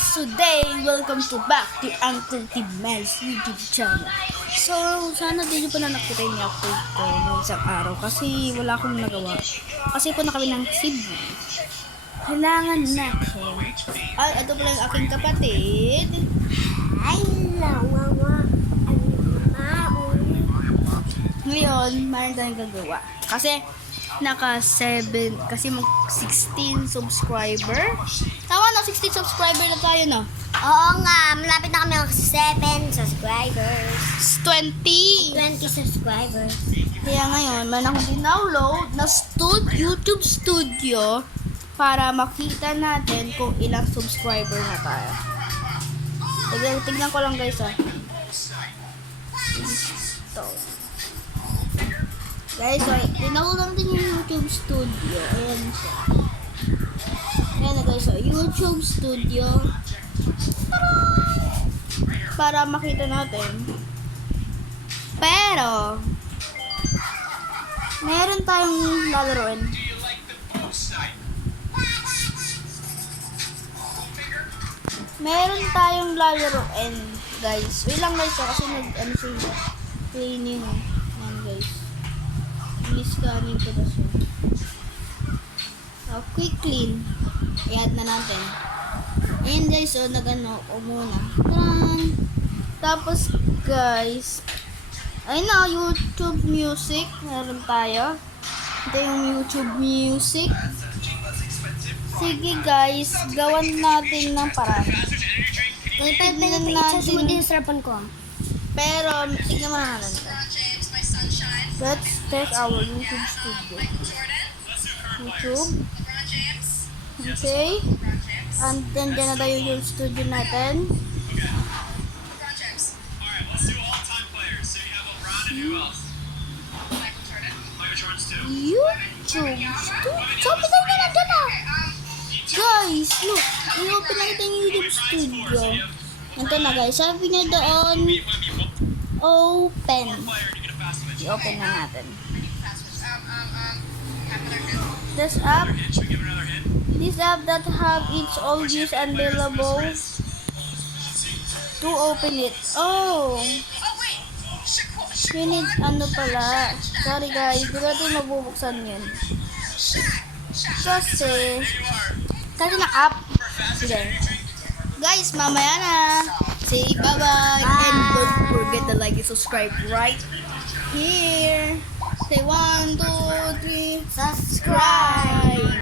guys, today, welcome to back to Uncle Tim Mel's YouTube channel. So, sana din nyo pa na nakita yung upload ko ng isang araw kasi wala akong nagawa. Kasi po na kami ng Cebu. Kailangan natin. Ay, ito pala yung aking kapatid. Hello, mama. Ngayon, mayroon tayong gagawa. Kasi, kasi mag 16 subscriber. Tama na, 16 subscriber na tayo, no? Oo nga, malapit na kami ng 7 subscribers. 20 subscribers. Kaya ngayon, meron akong dinownload na YouTube Studio para makita natin kung ilang subscriber na tayo. Tignan ko lang guys, ha. Ito. Guys, so, dinownload natin yung YouTube Studio. Ayan siya. Ayan na guys, so, YouTube Studio. Para makita natin. Pero, meron tayong lalaroin. Meron tayong lalaroin, guys. Wait lang guys, kasi ano siya, cleaning. Ayan guys. I-scanning ko na siya. So, quick clean. I-add na natin. Ayan guys, so nagano ko muna. Taran! Tapos guys, ayun na, YouTube Music. Meron tayo. Ito yung YouTube Music. Sige guys, gawan natin ng paraan. Tignan natin. Pero, tignan mo na natin. Let's check our YouTube studio. YouTube. Okay. And then, dyan na tayo yung studio natin. YouTube. Sabi na na dyan ah. Guys, look. I-open natin yung YouTube studio. Ito na guys. Sabi niya doon, open. I-open na natin. This app that have its all use available to open it. Oh. You need ano pala. Sorry guys, di natin mabubuksan yun. Kasi na app. Sige. Guys, mamaya na. Say bye-bye. And don't forget to like and subscribe right here. Say 1, 2, 3. Subscribe.